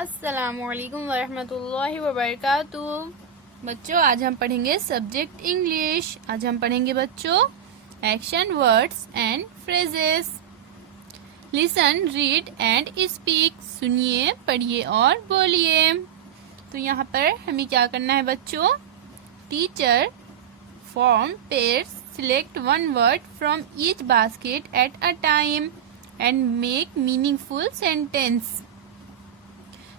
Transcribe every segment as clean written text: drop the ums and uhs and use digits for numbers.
अस्सलामुअलैकुम वरहमतुल्लाहि वबरकातुहू। बच्चों, आज हम पढ़ेंगे सब्जेक्ट इंग्लिश। आज हम पढ़ेंगे बच्चों action words and phrases. Listen, read and speak. सुनिए, पढ़िए और बोलिए। तो यहाँ पर हमें क्या करना है बच्चों? Teacher form pairs, select one word from each basket at a time and make meaningful sentence.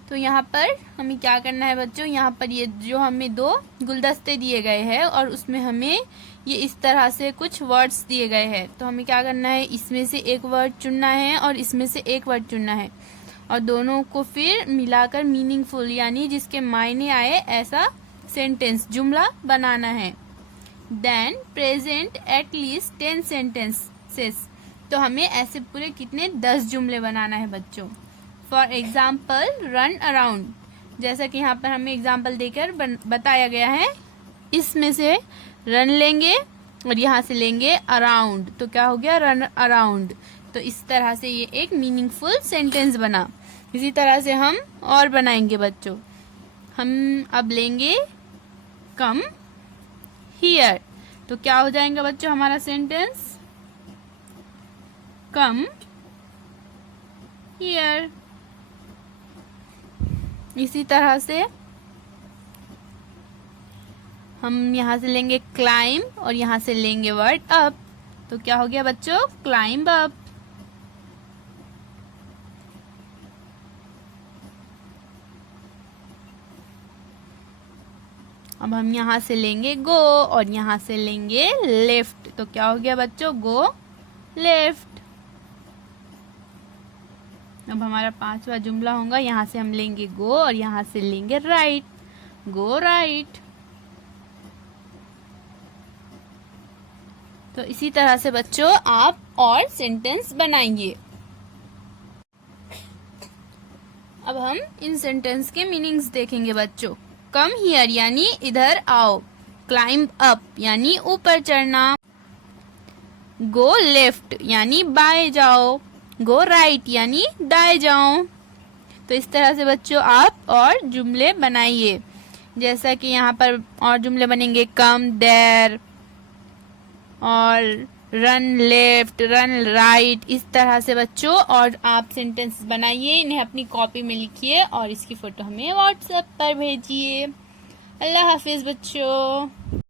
तो यहाँ पर हमें क्या करना है बच्चों? यहाँ पर ये जो हमें दो गुलदस्ते दिए गए हैं और उसमें हमें ये इस तरह से कुछ वर्ड्स दिए गए हैं। तो हमें क्या करना है? इसमें से एक वर्ड चुनना है और इसमें से एक वर्ड चुनना है और दोनों को फिर मिलाकर मीनिंगफुल यानी जिसके मायने आए ऐसा सेंटेंस, जुमला बनाना है। Then present at least 10 sentences. तो हमें ऐसे पूरे कितने 10 जुमले बनाना है बच्चों। फॉर एग्जाम्पल रन अराउंड, जैसा कि यहाँ पर हमें एग्जाम्पल देकर बताया गया है। इसमें से रन लेंगे और यहाँ से लेंगे अराउंड, तो क्या हो गया? Run around. तो इस तरह से ये एक मीनिंगफुल सेंटेंस बना। इसी तरह से हम और बनाएंगे बच्चों। हम अब लेंगे कम हियर, तो क्या हो जाएगा बच्चों हमारा सेंटेंस? Come here. इसी तरह से हम यहाँ से लेंगे क्लाइंब और यहाँ से लेंगे वर्ड अप, तो क्या हो गया बच्चों? Climb up. अब हम यहाँ से लेंगे गो और यहाँ से लेंगे लेफ्ट, तो क्या हो गया बच्चों? Go left. अब हमारा 5वां जुमला होगा, यहाँ से हम लेंगे गो और यहाँ से लेंगे राइट, गो राइट। तो इसी तरह से बच्चों आप और सेंटेंस बनाएंगे। अब हम इन सेंटेंस के मीनिंग्स देखेंगे बच्चों। कम हियर यानी इधर आओ, क्लाइंब अप यानी ऊपर चढ़ना, गो लेफ्ट यानी बाएं जाओ, गो राइट यानी दाएं जाओ। तो इस तरह से बच्चों आप और जुमले बनाइए। जैसा कि यहाँ पर और जुमले बनेंगे कम देयर और रन लेफ्ट, रन राइट। इस तरह से बच्चों और आप सेंटेंस बनाइए, इन्हें अपनी कॉपी में लिखिए और इसकी फोटो हमें व्हाट्सएप पर भेजिए। अल्लाह हाफिज बच्चों।